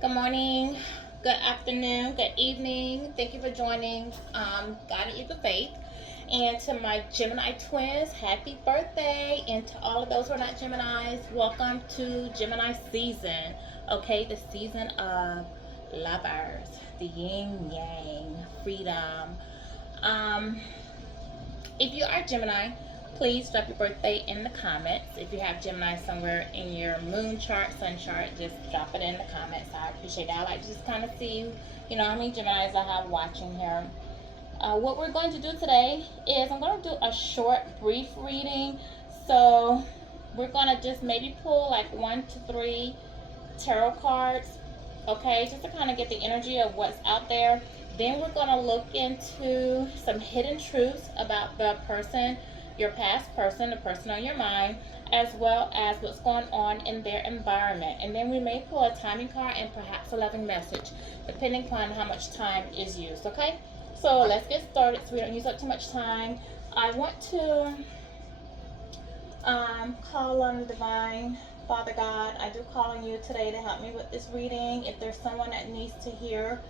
Good morning, good afternoon, good evening. Thank you for joining Guided Leap of Faith. And to my Gemini twins, happy birthday. And to all of those who are not Geminis, welcome to Gemini season. Okay, the season of lovers, the yin yang, freedom. Um, if you are Gemini, please drop your birthday in the comments. If you have Gemini somewhere in your moon chart, sun chart, just drop it in the comments. I appreciate that. I like to just kind of see, how many Geminis I have watching here. What we're going to do today is I'm going to do a short, brief reading. So we're going to just maybe pull like 1 to 3 tarot cards, okay, just to kind of get the energy of what's out there. Then we're going to look into some hidden truths about the person, your past person, the person on your mind, as well as what's going on in their environment. And then we may pull a timing card and perhaps a loving message, depending upon how much time is used, okay? So let's get started so we don't use up too much time. I want to call on the Divine. Father God, I do call on you today to help me with this reading. If there's someone that needs to hear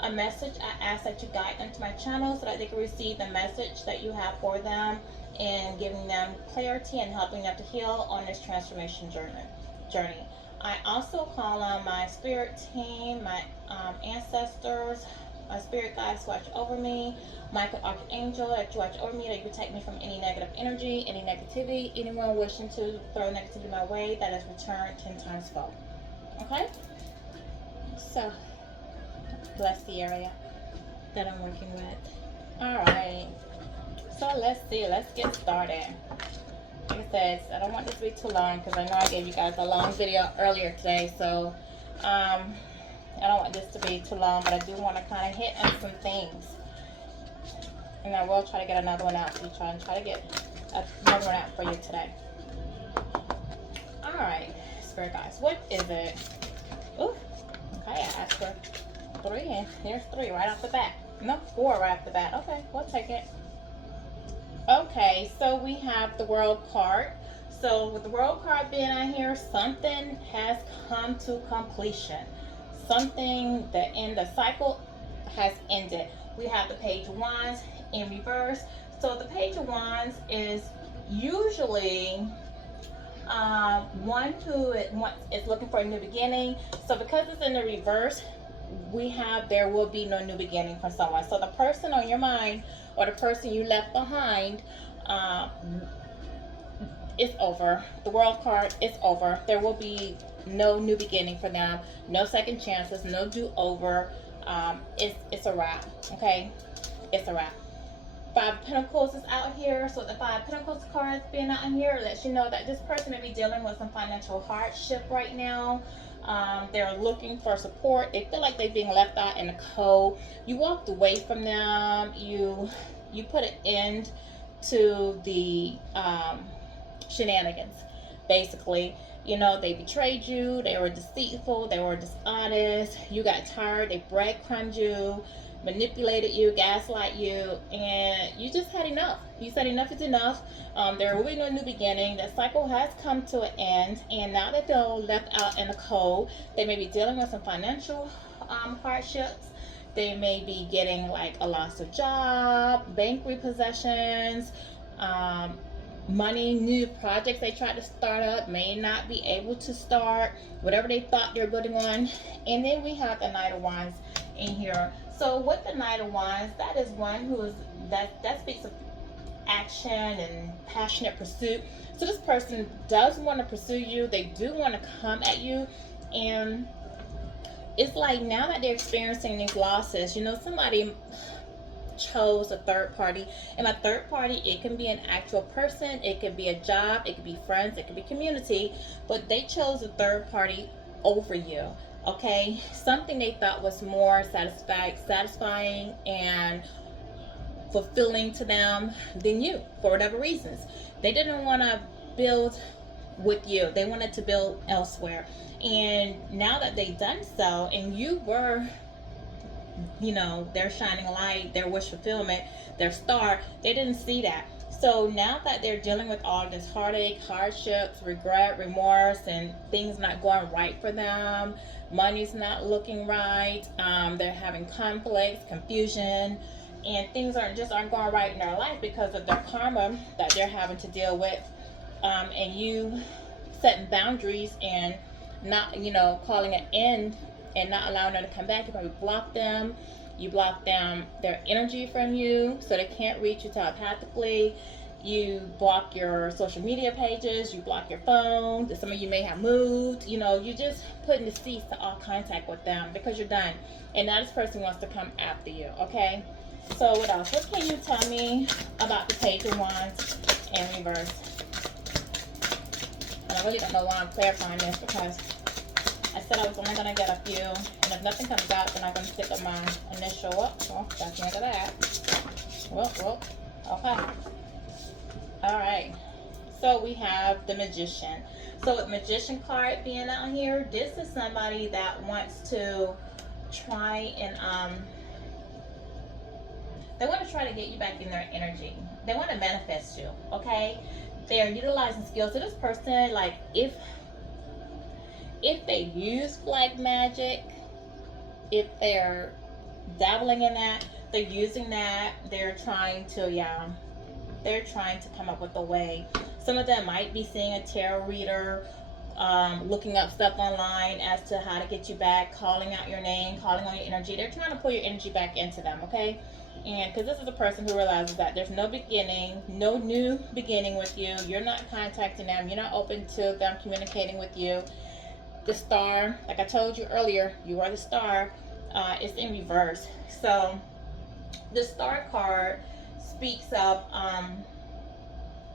a message, I ask that you guide them to my channel so that they can receive the message that you have for them and giving them clarity and helping them to heal on this transformation journey. I also call on my spirit team, my ancestors, my spirit guides watch over me, Michael Archangel, that you watch over me, that you protect me from any negative energy, any negativity, anyone wishing to throw negativity my way, that is returned 10 times fold. Okay? So, bless the area that I'm working with. Alright. So let's see. Let's get started. Like I said, I don't want this to be too long because I know I gave you guys a long video earlier today. So, I don't want this to be too long, but I do want to kind of hit on some things. And I will try to get another one out for you. Try to get another one out for you today. Alright, Spirit guys, what is it? Ooh, okay, I asked for 3, and here's 3 right off the bat. No, 4 right off the bat. Okay, we'll take it. Okay, so we have the World card. So with the World card being on here, something has come to completion. Something that in the cycle has ended. We have the Page of Wands in reverse. So the Page of Wands is usually one who is looking for a new beginning. So because it's in the reverse, we have there will be no new beginning for someone. So the person on your mind or the person you left behind, it's over. The World card is over. There will be no new beginning for them, no second chances, no do-over. It's a wrap. Okay, it's a wrap. 5 of Pentacles is out here. So the 5 of Pentacles cards being out here lets you know that this person may be dealing with some financial hardship right now. They're looking for support. They feel like they're being left out in the cold. You walked away from them. You put an end to the shenanigans, basically. They betrayed you, they were deceitful, they were dishonest, you got tired, they breadcrumbed you, manipulated you, gaslight you, and you just had enough. You said enough is enough. There will be no new beginning. That cycle has come to an end, and now that they're left out in the cold, they may be dealing with some financial hardships. They may be getting like a loss of job, bank repossessions, money, new projects they tried to start up may not be able to start, whatever they thought they were building on. And then we have the Knight of Wands in here. So with the Knight of Wands, that is one who is that speaks of action and passionate pursuit. So this person does want to pursue you. They do want to come at you, and it's like now that they're experiencing these losses, somebody chose a third party. And a third party, it can be an actual person, it could be a job, it could be friends, it could be community, but they chose a third party over you. Okay, something they thought was more satisfying and fulfilling to them than you, for whatever reasons. They didn't want to build with you, they wanted to build elsewhere. And now that they've done so, and you were their shining light, their wish fulfillment, their star, they didn't see that. So now that they're dealing with all this heartache, hardships, regret, remorse, and things not going right for them, Money's not looking right. They're having conflicts, confusion, and things aren't going right in their life because of their karma that they're having to deal with. And you setting boundaries and not, calling an end and not allowing them to come back. You probably block them. You block them, their energy from you, so they can't reach you telepathically. You block your social media pages. You block your phone. Some of you may have moved. You just putting the cease to all contact with them because you're done. And now this person wants to come after you. Okay. So what else? What can you tell me about the Page of Wands in reverse? And I really don't know why I'm clarifying this because I said I was only going to get a few. And if nothing comes out, then I'm going to stick with my initial. Well, that's the end of that. Well, okay. Alright. So we have the Magician. So with Magician card being out here, this is somebody that wants to try and, they want to try to get you back in their energy. They want to manifest you, okay? They're utilizing skills. So this person, like, if they use black magic, if they're dabbling in that, they're using that, they're trying to come up with a way. Some of them might be seeing a tarot reader, looking up stuff online as to how to get you back, calling out your name, calling on your energy. They're trying to pull your energy back into them, okay? And because this is a person who realizes that there's no beginning, no new beginning with you. You're not contacting them. You're not open to them communicating with you. The star, like I told you earlier, you are the star. It's in reverse. So the star card speaks of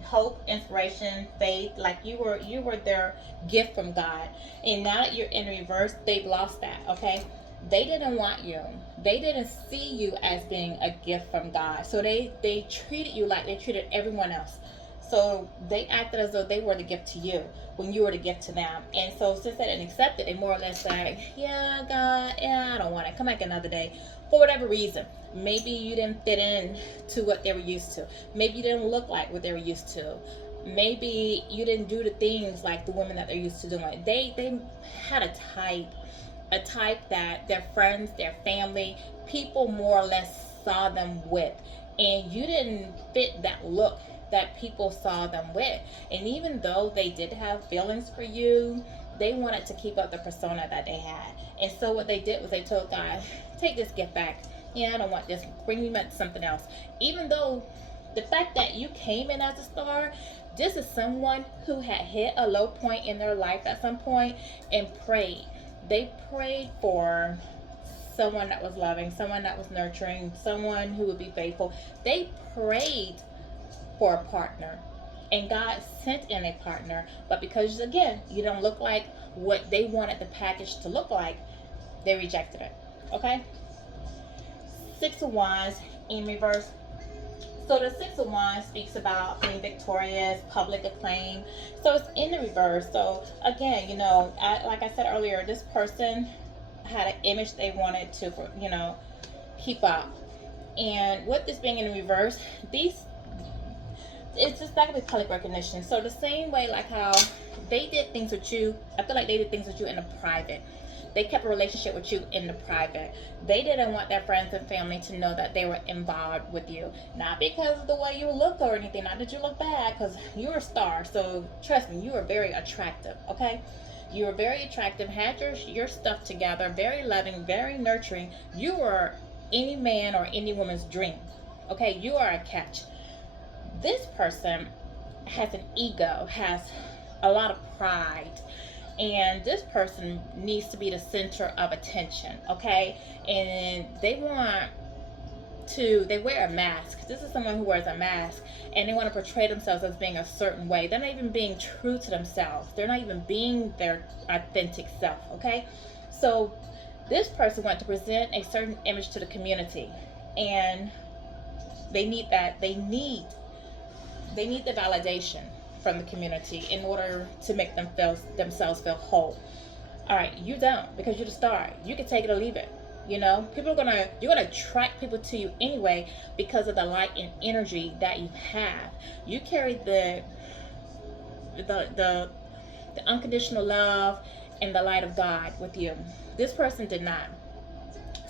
hope, inspiration, faith. Like you were their gift from God. And now that you're in reverse, they've lost that, okay? They didn't want you. They didn't see you as being a gift from God. So they treated you like they treated everyone else. So they acted as though they were the gift to you when you were the gift to them. And so since they didn't accept it, they more or less like, yeah, God, yeah, I don't want it. Come back another day. For whatever reason. Maybe you didn't fit in to what they were used to. Maybe you didn't look like what they were used to. Maybe you didn't do the things like the women that they're used to doing. They had a type that their friends, their family, people more or less saw them with. And you didn't fit that look that people saw them with. And even though they did have feelings for you, they wanted to keep up the persona that they had. And so what they did was they told God, take this gift back. Yeah, I don't want this. Bring me back to something else. Even though the fact that you came in as a star, this is someone who had hit a low point in their life at some point and prayed. They prayed for someone that was loving, someone that was nurturing, someone who would be faithful. They prayed for a partner, and God sent in a partner. But because, again, you don't look like what they wanted the package to look like, they rejected it. Okay? Six of Wands in reverse. So the Six of Wands speaks about being victorious, public acclaim. So it's in the reverse. So again, like I said earlier, this person had an image they wanted to, keep up. And with this being in reverse, it's just not gonna be public recognition. So the same way like how they did things with you, I feel like they did things with you in the private. They kept a relationship with you in the private. They didn't want their friends and family to know that they were involved with you. Not because of the way you look or anything. Not that you look bad, because you're a star. So trust me, you are very attractive, okay? You were very attractive, had your stuff together, very loving, very nurturing. You were any man or any woman's dream, okay? You are a catch. This person has an ego, has a lot of pride. And this person needs to be the center of attention, okay? And they wear a mask. This is someone who wears a mask, and they want to portray themselves as being a certain way. They're not even being true to themselves. They're not even being their authentic self, okay? So this person wants to present a certain image to the community, and they need that. They need the validation from the community in order to make themselves feel whole. All right, you don't, because you're the star. You can take it or leave it. You're gonna attract people to you anyway because of the light and energy that you have. You carry the unconditional love in the light of God with you. This person did not.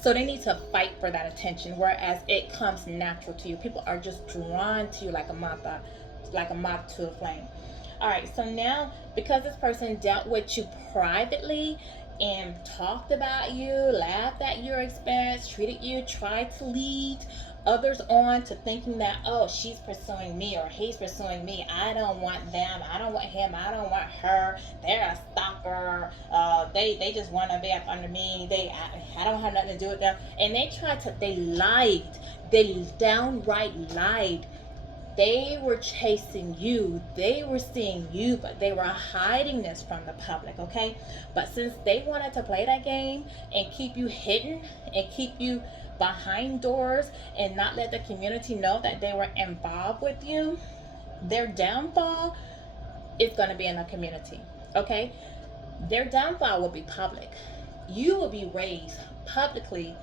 So they need to fight for that attention, whereas it comes natural to you. People are just drawn to you like a moth, to a flame. All right, so now because this person dealt with you privately and talked about you, laughed at your experience, treated you, tried to lead others on to thinking that, oh, she's pursuing me or he's pursuing me. I don't want them. I don't want him. I don't want her. They're a stalker. They just want to be up under me. I don't have nothing to do with them. And they lied. They downright lied. They were chasing you. They were seeing you, but they were hiding this from the public, okay? But since they wanted to play that game and keep you hidden and keep you behind doors and not let the community know that they were involved with you, their downfall is going to be in the community, okay? Their downfall will be public. You will be raised publicly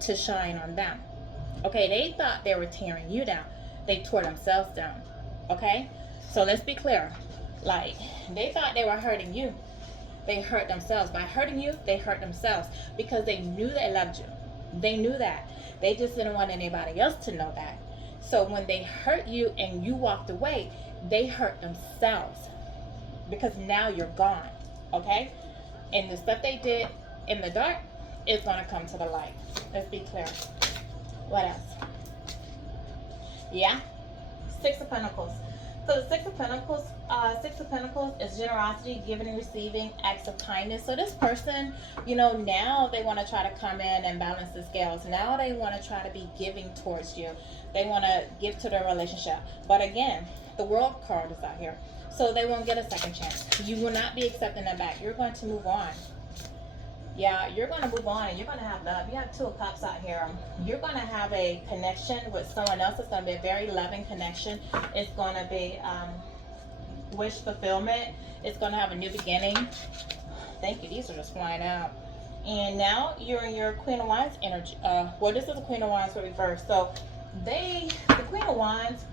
to shine on them, okay? They thought they were tearing you down. They tore themselves down, okay? So let's be clear. Like, they thought they were hurting you. They hurt themselves. By hurting you, they hurt themselves because they knew they loved you. They knew that. They just didn't want anybody else to know that. So when they hurt you and you walked away, they hurt themselves because now you're gone, okay? And the stuff they did in the dark is going to come to the light. Let's be clear. What else? Yeah, Six of Pentacles. So the Six of Pentacles is generosity, giving and receiving, acts of kindness. So this person, now they want to try to come in and balance the scales. Now they want to try to be giving towards you. They want to give to their relationship. But again, the World card is out here. So they won't get a second chance. You will not be accepting them back. You're going to move on. Yeah, you're going to move on and you're going to have love. You have Two of Cups out here. You're going to have a connection with someone else. It's going to be a very loving connection. It's going to be wish fulfillment. It's going to have a new beginning. Thank you. These are just flying out. And now you're in your Queen of Wands energy. This is the Queen of Wands reversed. So the Queen of Wands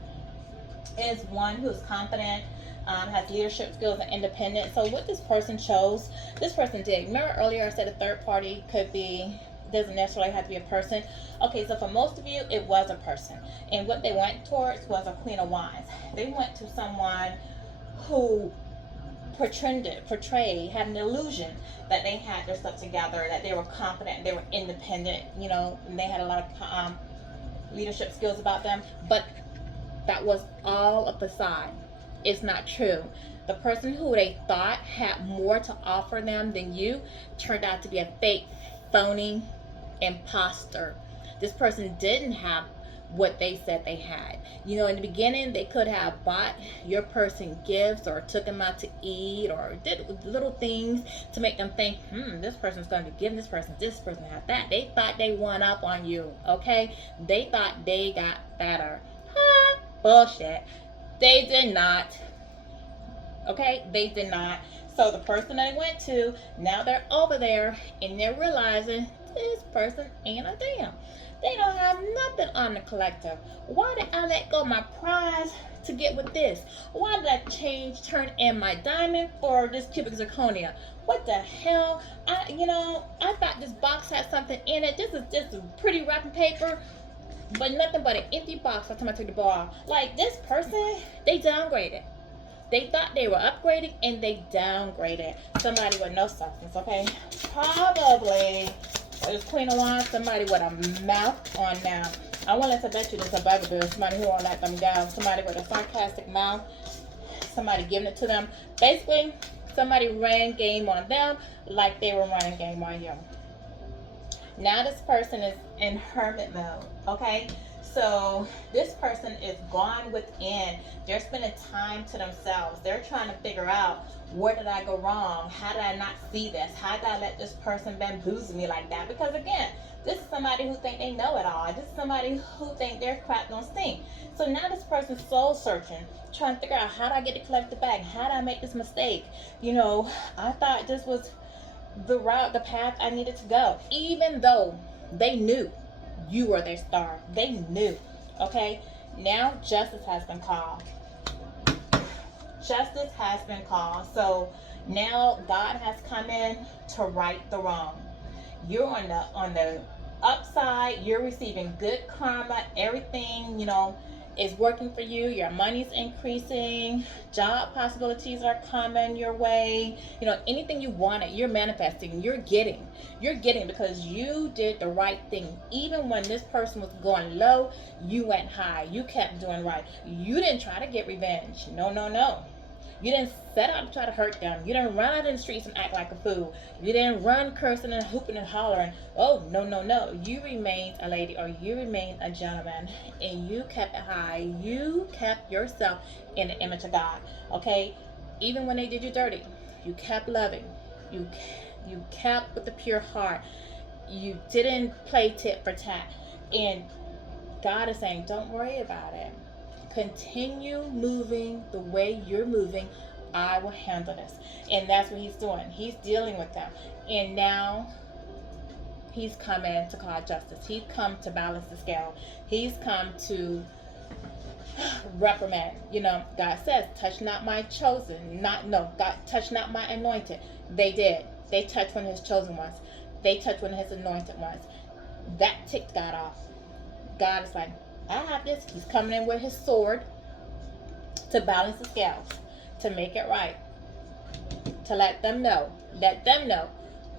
is one who is confident, has leadership skills and independent. So what this person chose, this person did. Remember earlier I said a third party doesn't necessarily have to be a person. Okay, so for most of you, it was a person. And what they went towards was a Queen of Wands. They went to someone who portrayed, had an illusion that they had their stuff together, that they were confident, they were independent, and they had a lot of leadership skills about them. But that was all a facade. It's not true. The person who they thought had more to offer them than you turned out to be a fake, phony imposter. This person didn't have what they said they had. In the beginning, they could have bought your person gifts or took them out to eat or did little things to make them think, this person's going to be giving this person have that. They thought they won up on you, okay? They thought they got better. Bullshit. They did not. Okay? They did not. So the person they went to, now they're over there and they're realizing this person ain't a damn. They don't have nothing on the collective. Why did I let go of my prize to get with this? Why did I turn in my diamond for this cubic zirconia? What the hell? I thought this box had something in it. This is just a pretty wrapping paper. But nothing but an empty box by the time I took the ball. Like, this person, they downgraded. They thought they were upgrading and they downgraded. Somebody with no substance, okay? Probably, this Queen of Wands, somebody with a mouth on now. I wanted to bet you this a bugaboo. Somebody who won't let them down. Somebody with a sarcastic mouth. Somebody giving it to them. Basically, somebody ran game on them like they were running game on you. Now this person is in hermit mode, okay? So this person is gone within. They're spending time to themselves. They're trying to figure out, where did I go wrong? How did I not see this? How did I let this person bamboozle me like that? Because again, this is somebody who think they know it all. This is somebody who think their crap don't stink. So now this person's soul searching, trying to figure out, how did I get the collective back? How did I make this mistake? I thought this was the route, the path I needed to go, even though they knew you were their star. They knew. Okay, now justice has been called. Justice has been called. So Now God has come in to right the wrong. You're on the upside. You're receiving good karma. Everything, is working for you. Your money's increasing. Job possibilities are coming your way. Anything you wanted, you're manifesting. You're getting because you did the right thing. Even when this person was going low, you went high. You kept doing right. You didn't try to get revenge. No, no, no. You didn't set out to try to hurt them. You didn't run out in the streets and act like a fool. You didn't run cursing and hooping and hollering. Oh, no, no, no. You remained a lady, or you remained a gentleman, and you kept it high. You kept yourself in the image of God, okay? Even when they did you dirty, you kept loving. You kept with the pure heart. You didn't play tit for tat. And God is saying, don't worry about it. Continue moving the way you're moving. I will handle this. And that's what he's doing. He's dealing with them. And now he's come in to call justice. He's come to balance the scale. He's come to reprimand. God says, touch not my chosen. God, touch not my anointed. They did. They touched one of his chosen ones. They touched one of his anointed ones. That ticked God off. God is like, I have this. He's coming in with his sword to balance the scales, to make it right, to let them know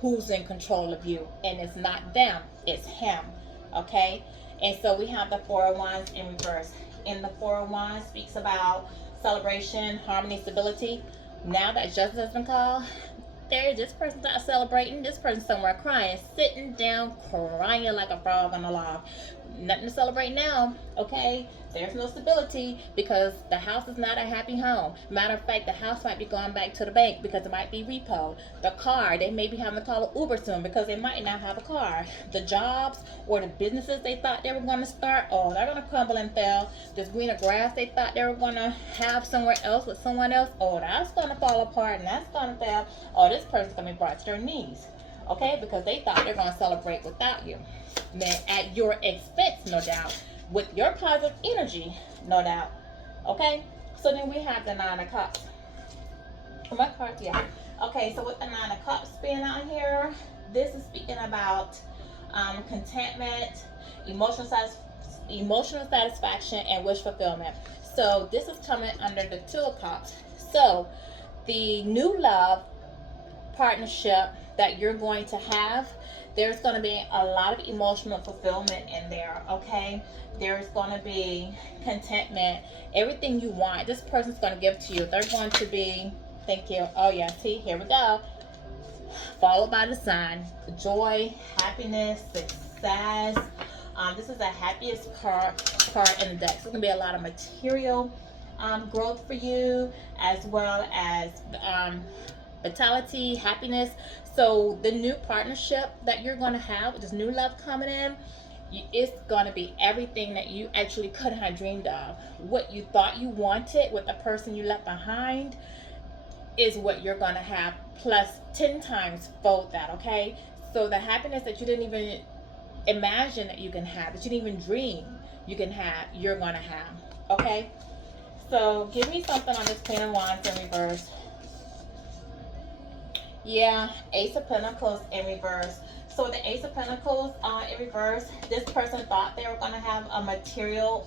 who's in control of you. And it's not them, it's him. Okay? And so we have the Four of Wands in reverse. And the Four of Wands speaks about celebration, harmony, stability. Now that justice has been called, this person's not celebrating. This person's somewhere crying, sitting down, crying like a frog on a log. Nothing to celebrate now, okay? There's no stability because the house is not a happy home. Matter of fact, the house might be going back to the bank because it might be repoed. The car, they may be having to call an Uber soon because they might not have a car. The jobs or the businesses they thought they were going to start, oh, they're going to crumble and fail. This greener grass they thought they were going to have somewhere else with someone else, oh, that's going to fall apart and that's going to fail. Oh, this person's going to be brought to their knees, okay? Because they thought they're going to celebrate without you. Then at your expense, no doubt. With your positive energy, no doubt. Okay? So then we have the Nine of Cups. My card, yeah. Okay, so with the Nine of Cups being out here, this is speaking about contentment, emotional satisfaction, and wish fulfillment. So this is coming under the Two of Cups. So the new love partnership that you're going to have, there's going to be a lot of emotional fulfillment in there, okay? There's going to be contentment. Everything you want, this person's going to give to you. They're going to be, thank you. Oh, yeah, see, here we go. Followed by the Sun. Joy, happiness, success. This is the happiest card in the deck. So it's going to be a lot of material growth for you, as well as vitality, happiness. So the new partnership that you're going to have with this new love coming in, it's going to be everything that you actually could have dreamed of. What you thought you wanted with the person you left behind is what you're going to have, plus 10 times fold that, okay? So the happiness that you didn't even imagine that you can have, that you didn't even dream you can have, you're going to have, okay? So give me something on this Queen of Wands in reverse. Yeah, Ace of Pentacles in reverse. So the Ace of Pentacles in reverse, this person thought they were going to have a material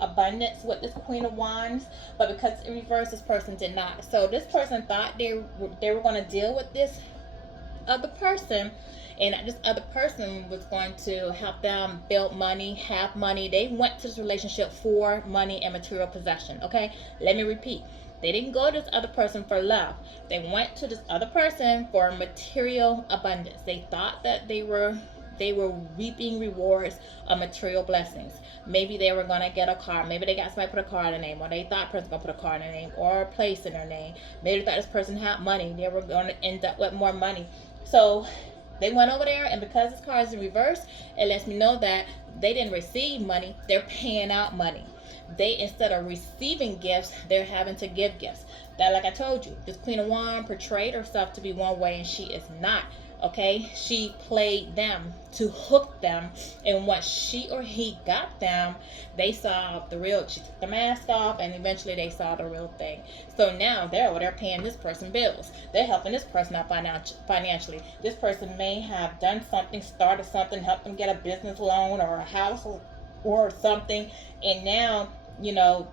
abundance with this Queen of Wands, but because in reverse, this person did not. So this person thought they were going to deal with this other person, and that this other person was going to help them build money, have money. They went to this relationship for money and material possession, okay? Let me repeat. They didn't go to this other person for love. They went to this other person for material abundance. They thought that they were reaping rewards of material blessings. Maybe they were going to get a car. Maybe they got somebody put a car in their name, or they thought a person was going to put a car in their name or a place in their name. Maybe they thought this person had money. They were going to end up with more money. So they went over there, and because this card is in reverse, it lets me know that they didn't receive money. They're paying out money. They, instead of receiving gifts, they're having to give gifts. That, like I told you, this Queen of Wands portrayed herself to be one way, and she is not. Okay, she played them to hook them, and once she or he got them, they saw the real. She took the mask off, and eventually they saw the real thing. So now they're paying this person bills. They're helping this person out financially. This person may have done something, started something, helped them get a business loan or a house or something, and now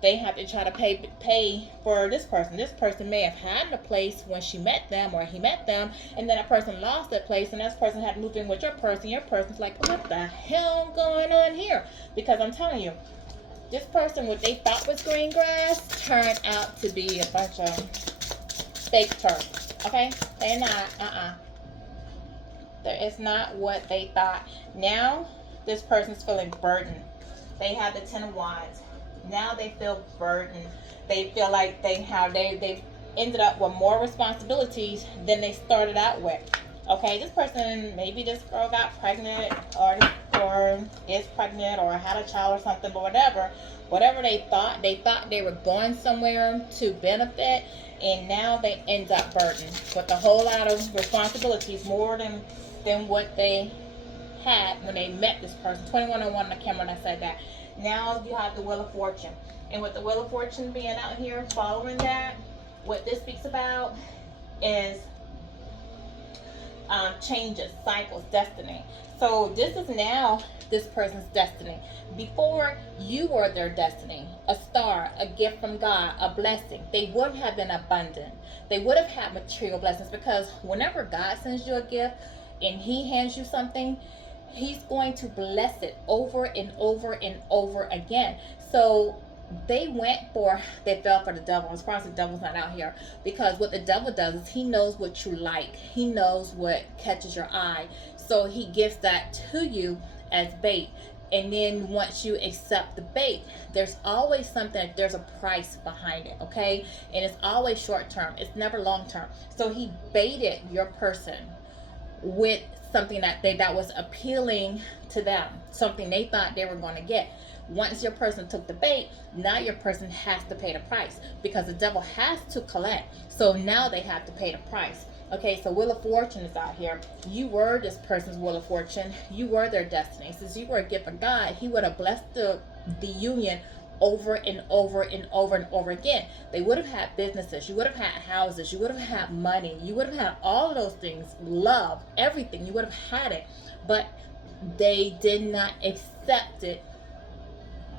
they have to try to pay for this person. This person may have had a place when she met them or he met them, and then that person lost that place, and this person had to move in with your person. Your person's like, what the hell going on here? Because I'm telling you, this person, what they thought was green grass, turned out to be a bunch of fake turf. Okay, they're not. It's not what they thought. Now this person's feeling burdened. They have the 10 of Wands. Now they feel burdened. They feel like they've ended up with more responsibilities than they started out with. Okay, this person, maybe this girl got pregnant or is pregnant or had a child or something, but whatever they thought they were going somewhere to benefit, and now they end up burdened with a whole lot of responsibilities, more than what they had when they met this person. 2101 on the camera, and I said that. Now you have the Wheel of Fortune. And with the Wheel of Fortune being out here following that, what this speaks about is changes, cycles, destiny. So this is now this person's destiny. Before, you were their destiny. A star, a gift from God, a blessing. They would have been abundant. They would have had material blessings, because whenever God sends you a gift and he hands you something, he's going to bless it over and over and over again. So they fell for the devil. I'm surprised the devil's not out here, because what the devil does is he knows what you like. He knows what catches your eye. So he gives that to you as bait. And then once you accept the bait, there's always something, there's a price behind it, okay? And it's always short term. It's never long term. So he baited your person with something that was appealing to them, something they thought they were going to get. Once your person took the bait, now your person has to pay the price, because the devil has to collect. So now they have to pay the price. Okay, so Wheel of Fortune is out here. You were this person's Wheel of Fortune. You were their destiny. Since you were a gift of God, he would have blessed the union over and over and over and over again. They would have had businesses. You would have had houses. You would have had money. You would have had all of those things. Love, everything. You would have had it. But they did not accept it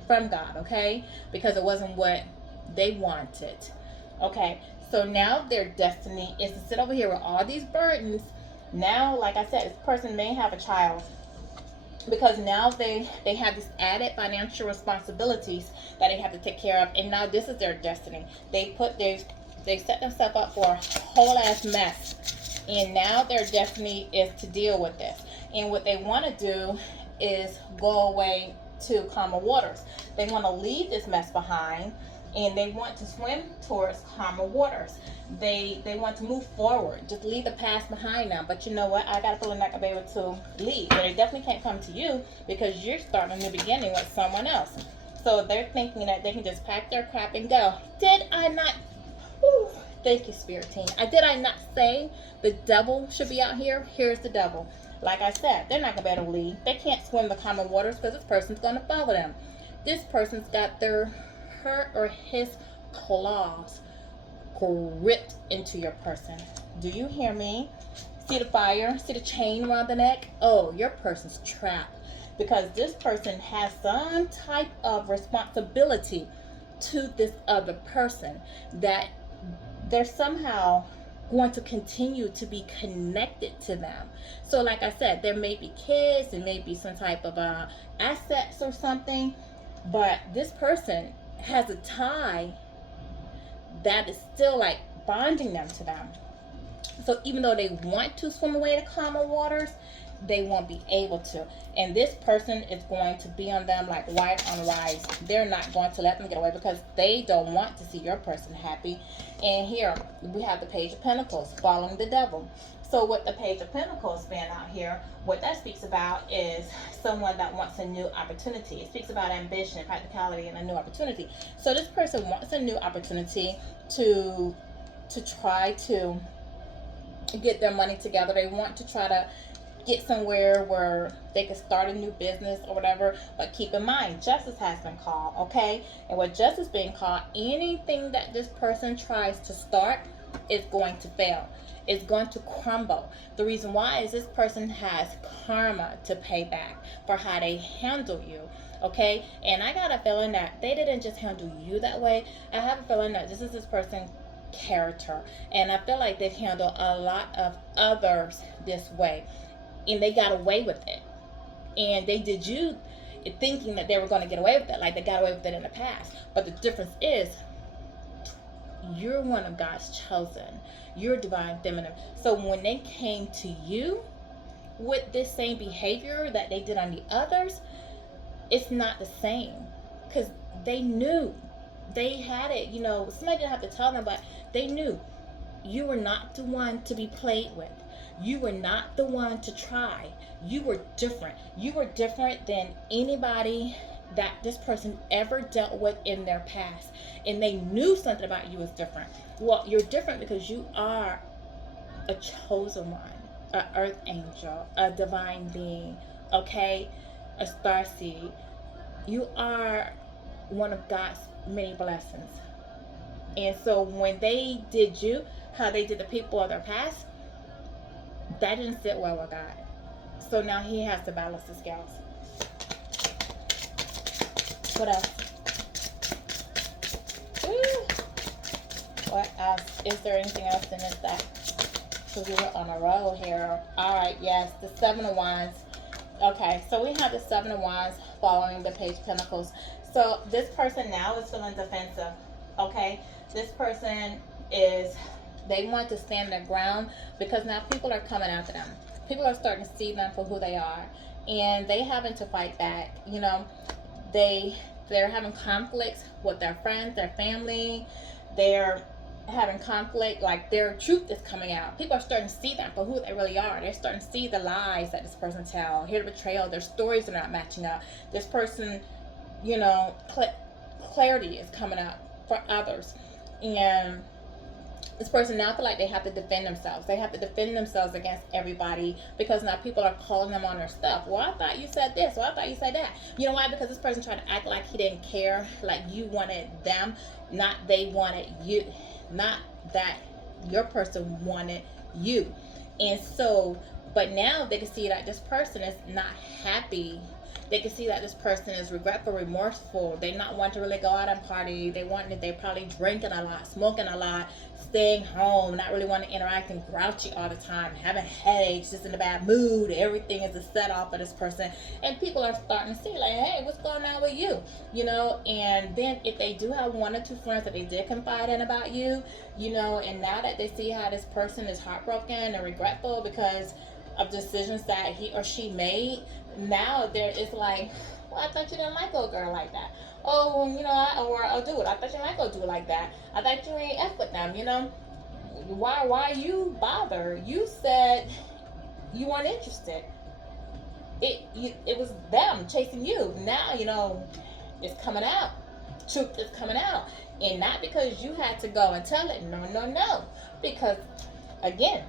from God, okay? Because it wasn't what they wanted. Okay, so now their destiny is to sit over here with all these burdens. Now, like I said, this person may have a child, because now they have this added financial responsibilities that they have to take care of, and now this is their destiny. They set themselves up for a whole ass mess, and now their destiny is to deal with this. And what they want to do is go away to calmer waters. They want to leave this mess behind, and they want to swim towards calmer waters. They want to move forward, just leave the past behind now. But you know what? I got a feeling not gonna be able to leave. But they definitely can't come to you, because you're starting a new beginning with someone else. So they're thinking that they can just pack their crap and go. Did I not? Whew, thank you, Spirit Team. Did I not say the devil should be out here? Here's the devil. Like I said, they're not gonna be able to leave. They can't swim the common waters, because this person's gonna follow them. This person's got her or his claws gripped into your person. Do you hear me? See the fire? See the chain around the neck? Oh, your person's trapped, because this person has some type of responsibility to this other person, that they're somehow going to continue to be connected to them. So like I said, there may be kids, there may be some type of assets or something, but this person has a tie that is still like bonding them to them. So even though they want to swim away to calmer waters, they won't be able to. And this person is going to be on them like white on rice. They're not going to let them get away, because they don't want to see your person happy. And here we have the Page of Pentacles following the devil. So with the Page of Pentacles being out here, what that speaks about is someone that wants a new opportunity. It speaks about ambition, practicality, and a new opportunity. So this person wants a new opportunity to try to get their money together. They want to try to get somewhere where they can start a new business or whatever. But keep in mind, justice has been called, okay? And with justice being called, anything that this person tries to start is going to fail. It's going to crumble. The reason why is this person has karma to pay back for how they handle you, okay? And I got a feeling that they didn't just handle you that way. I have a feeling that this is this person's character, and I feel like they've handled a lot of others this way, and they got away with it. And they did you thinking that they were going to get away with it, like they got away with it in the past. But the difference is, you're one of God's chosen. You're divine feminine. So when they came to you with this same behavior that they did on the others, it's not the same, because they knew. They had it, somebody didn't have to tell them, but they knew you were not the one to be played with. You were not the one to try. You were different. You were different than anybody that this person ever dealt with in their past. And they knew something about you was different. Well, you're different because you are a chosen one, an earth angel, a divine being, okay? A star seed. You are one of God's many blessings. And so when they did you, how they did the people of their past, that didn't sit well with God. So now he has to balance the scales. What else? Ooh. What else? Is there anything else in this deck? Because we were on a roll here. Alright, yes, the Seven of Wands. Okay, so we have the Seven of Wands following the Page of Pentacles. So this person now is feeling defensive, okay? This person is, they want to stand their ground because now people are coming after them. People are starting to see them for who they are, and they having to fight back. They're having conflicts with their friends, their family. They're having conflict, like their truth is coming out. People are starting to see them for who they really are. They're starting to see the lies that this person tells, hear the betrayal, their stories are not matching up. This person, clarity is coming up for others. And this person now feel like they have to defend themselves. They have to defend themselves against everybody because now people are calling them on their stuff. Well, I thought you said this. Well, I thought you said that. You know why? Because this person tried to act like he didn't care, like you wanted them, not they wanted you, not that your person wanted you. And so, but now they can see that this person is not happy. They can see that this person is regretful, remorseful. They not want to really go out and party. They're probably drinking a lot, smoking a lot, staying home, not really want to interact, and grouchy all the time, having headaches, just in a bad mood. Everything is a set off for this person. And people are starting to see like, hey, what's going on with you? And then if they do have one or two friends that they did confide in about you, and now that they see how this person is heartbroken and regretful because of decisions that he or she made, now there is like, well, I thought you didn't like a girl like that. Oh, or a dude, I thought you didn't like a dude like that. I thought you ain't F with them, Why you bother? You said you weren't interested. It was them chasing you. Now, it's coming out. Truth is coming out. And not because you had to go and tell it. No. Because, again,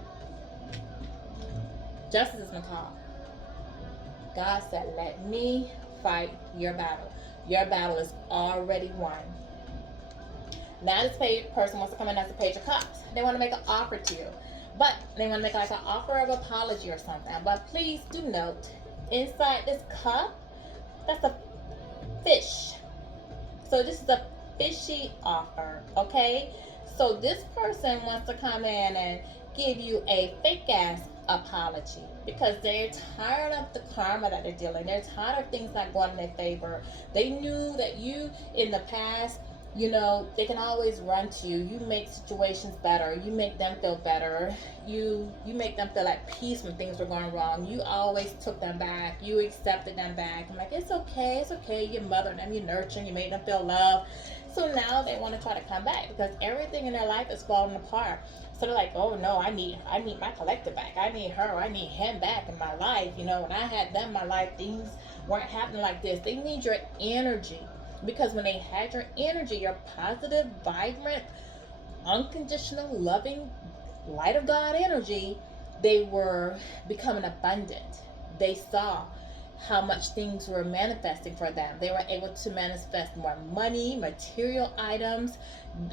justice has been called. God said, let me fight your battle. Your battle is already won. Now this person wants to come in as a Page of Cups. They want to make an offer to you. But they want to make like an offer of apology or something. But please do note, inside this cup, that's a fish. So this is a fishy offer, okay? So this person wants to come in and give you a fake ass apology because they're tired of the karma that they're dealing. They're tired of things not going in their favor. They knew that you in the past, they can always run to you. You make situations better. You make them feel better. You make them feel at peace when things were going wrong. You always took them back. You accepted them back. I'm like, it's okay. You mothered them. You nurtured them. You made them feel loved. So now they want to try to come back because everything in their life is falling apart. So they're like, oh no, I need my collective back. I need her. I need him back in my life. When I had them in my life, things weren't happening like this. They need your energy. Because when they had your energy, your positive, vibrant, unconditional, loving light of God energy, they were becoming abundant. They saw how much things were manifesting for them. They were able to manifest more money, material items,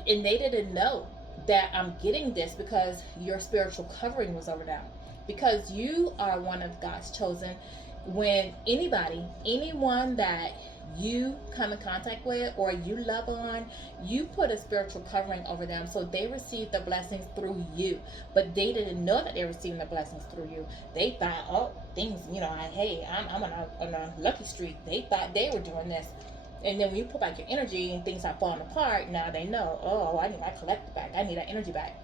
and they didn't know that I'm getting this because your spiritual covering was over them. Because you are one of God's chosen. When anybody, anyone that you come in contact with or you love on, you put a spiritual covering over them, so they receive the blessings through you. But they didn't know that they were receiving the blessings through you. They thought, oh, things, hey, I'm on a lucky streak. They thought they were doing this. And then when you put back your energy and things are falling apart, now they know, oh, I need my collective back. I need that energy back.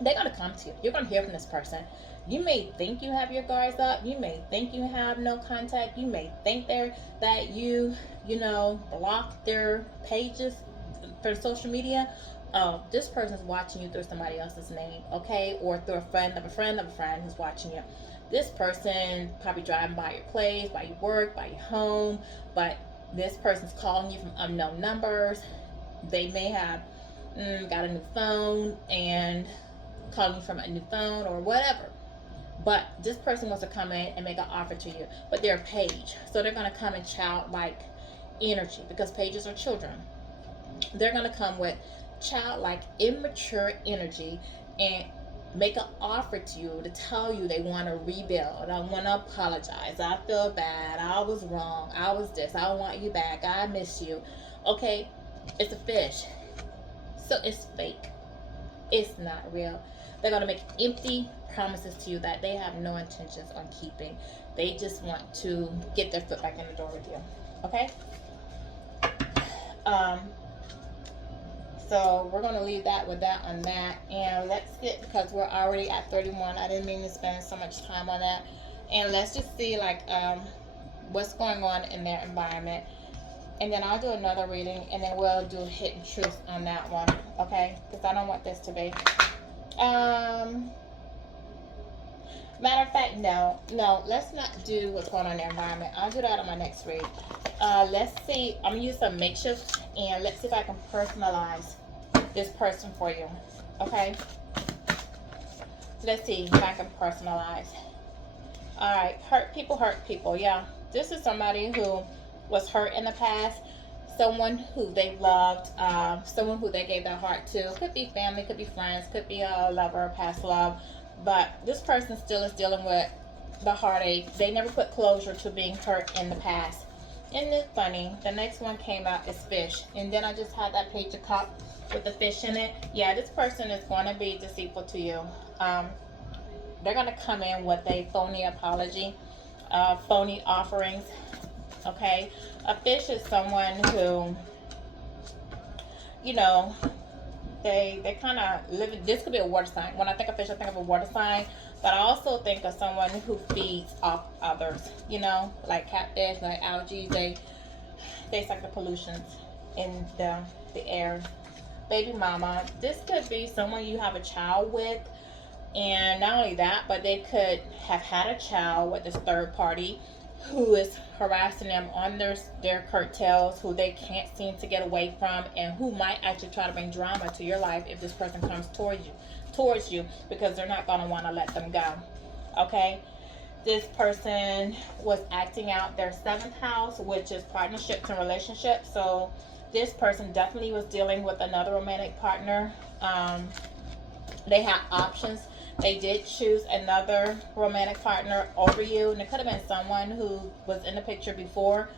They're going to come to you. You're going to hear from this person. You may think you have your guards up. You may think you have no contact. You may think that you block their pages for social media. This person's watching you through somebody else's name, okay? Or through a friend of a friend of a friend who's watching you. This person probably driving by your place, by your work, by your home, but this person's calling you from unknown numbers. They may have got a new phone and calling you from a new phone or whatever. But this person wants to come in and make an offer to you. But they're a page. So they're going to come in childlike energy because pages are children. They're going to come with childlike, immature energy and make an offer to you to tell you they want to rebuild. I want to apologize. I feel bad. I was wrong. I was this. I want you back. I miss you. Okay, it's a fish. So it's fake. It's not real. They're going to make empty promises to you that they have no intentions on keeping. They just want to get their foot back in the door with you. Okay? So we're going to leave that with that on that. And let's get, because we're already at 31. I didn't mean to spend so much time on that. And let's just see what's going on in their environment. And then I'll do another reading, and then we'll do hidden truth on that one. Okay? Because I don't want this to be. Matter of fact, no, let's not do what's going on in the environment. I'll do that on my next read. Let's see. I'm going to use some makeshift, and let's see if I can personalize this person for you. Okay? Let's see if I can personalize. Alright, hurt people. Yeah, this is somebody who was hurt in the past. Someone who they loved, someone who they gave their heart to. Could be family, could be friends, could be a lover, a past love. But this person still is dealing with the heartache. They never put closure to being hurt in the past. Isn't it funny? The next one came out is fish. And then I just had that page of cup with the fish in it. Yeah, this person is going to be deceitful to you. They're going to come in with a phony apology, phony offerings. Okay? A fish is someone who, they kind of live. This could be a water sign. When I think of fish, I think of a water sign. But I also think of someone who feeds off others. Like catfish, like algae. They suck the pollutions in the air. Baby mama. This could be someone you have a child with. And not only that, but they could have had a child with this third party who is harassing them on their curtails, who they can't seem to get away from, and who might actually try to bring drama to your life if this person comes towards you, because they're not going to want to let them go. Okay? This person was acting out their 7th house, which is partnerships and relationships. So this person definitely was dealing with another romantic partner. They had options. They did choose another romantic partner over you. And it could have been someone who was in the picture before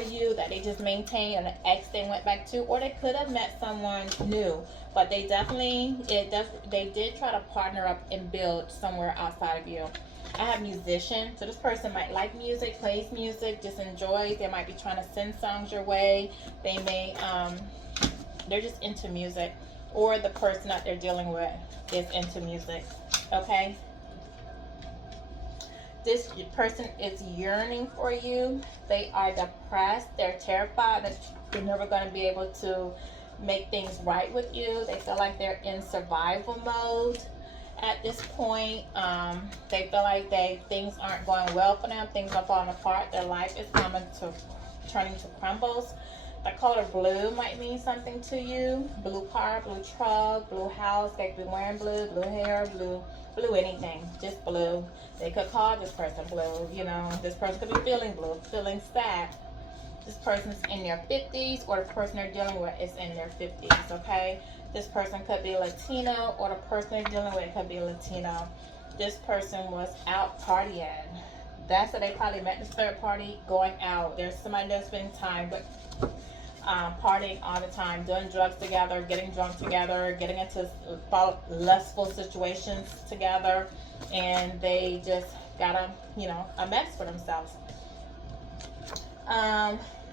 you that they just maintained, and the ex they went back to. Or they could have met someone new. But they did try to partner up and build somewhere outside of you. I have musician. So this person might like music, plays music, just enjoys. They might be trying to send songs your way. They may, they're just into music. Or the person that they're dealing with is into music. Okay? This person is yearning for you. They are depressed. They're terrified that you're never going to be able to make things right with you. They feel like they're in survival mode at this point. They feel like things aren't going well for them. Things are falling apart. Their life is turning to crumbles. The color blue might mean something to you. Blue car, blue truck, blue house. They could be wearing blue, blue hair, blue anything. Just blue. They could call this person blue. You know, this person could be feeling blue, feeling sad. This person's in their 50s, or the person they're dealing with is in their 50s, okay? This person could be Latino, or the person they're dealing with could be Latino. This person was out partying. That's how they probably met this third party, going out. There's somebody that's spending time, but partying all the time, doing drugs together, getting drunk together, getting into lustful situations together, and they just got a mess for themselves.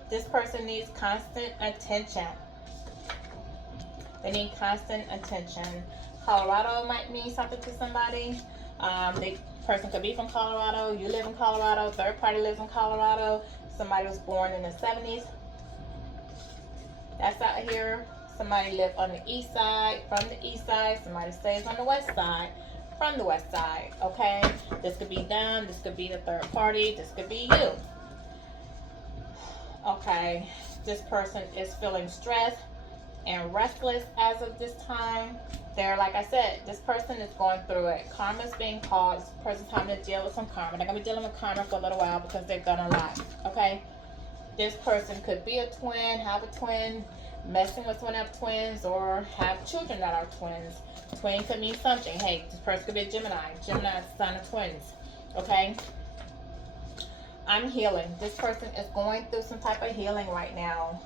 This person needs constant attention. They need constant attention. Colorado might mean something to somebody. The person could be from Colorado. You live in Colorado. Third party lives in Colorado. Somebody was born in the 70s. That's out here. Somebody lived on the east side, from the east side. Somebody stays on the west side, from the west side. Okay? This could be them. This could be the third party. This could be you. Okay? This person is feeling stressed and restless as of this time. They're, like I said, this person is going through it. Karma is being called. This person's having to deal with some karma. They're going to be dealing with karma for a little while because they've done a lot. Okay? This person could be a twin, have a twin, messing with one of twins, or have children that are twins. Twin could mean something. Hey, this person could be a Gemini. Gemini is the sign of twins. Okay? I'm healing. This person is going through some type of healing right now.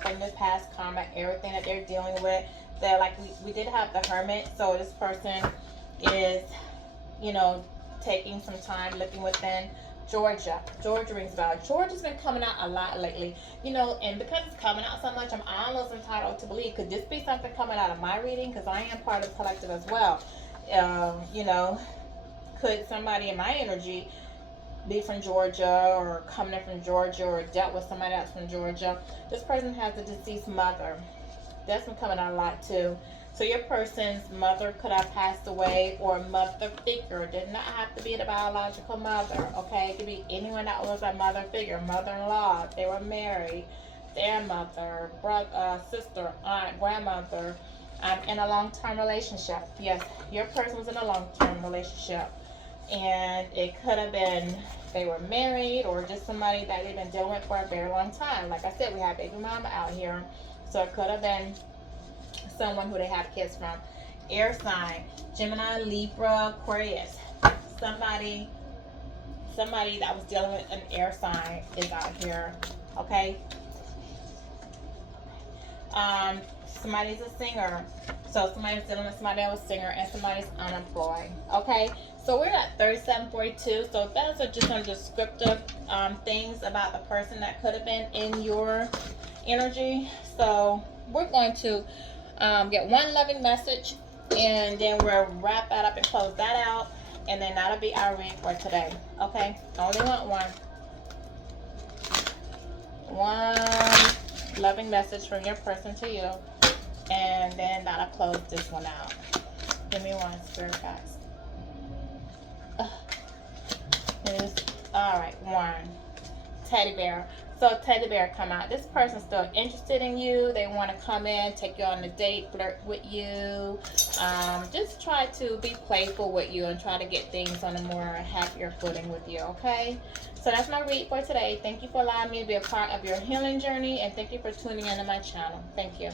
From this past karma, everything that they're dealing with. They're like, we did have the Hermit, so this person is, taking some time looking within. Georgia rings a bell. Georgia's been coming out a lot lately, and because it's coming out so much, I'm almost entitled to believe, could this be something coming out of my reading? Because I am part of the collective as well. Could somebody in my energy be from Georgia, or coming in from Georgia, or dealt with somebody else from Georgia? This person has a deceased mother. That's been coming out a lot too. So your person's mother could have passed away, or mother figure. It did not have to be the biological mother, okay? It could be anyone that was a mother figure, mother-in-law. They were married, their mother, brother, sister, aunt, grandmother, in a long-term relationship. Yes, your person was in a long-term relationship. And it could have been they were married, or just somebody that they've been dealing with for a very long time. Like I said, we have baby mama out here. So it could have been someone who they have kids from. Air sign, Gemini, Libra, Aquarius. Somebody that was dealing with an air sign is out here. Okay? Somebody's a singer. So somebody's dealing with somebody that was a singer, and somebody's unemployed. Okay? So we're at 3742. So those are just some descriptive things about the person that could have been in your energy. So we're going to get one loving message, and then we'll wrap that up and close that out, and then that'll be our read for today. Okay? I only want one loving message from your person to you, and then that'll close this one out. Give me one, spirit guys. All right, one. Teddy bear. So teddy bear come out. This person's still interested in you. They want to come in, take you on a date, flirt with you. Just try to be playful with you and try to get things on a more happier footing with you, okay? So that's my read for today. Thank you for allowing me to be a part of your healing journey, and thank you for tuning into my channel. Thank you.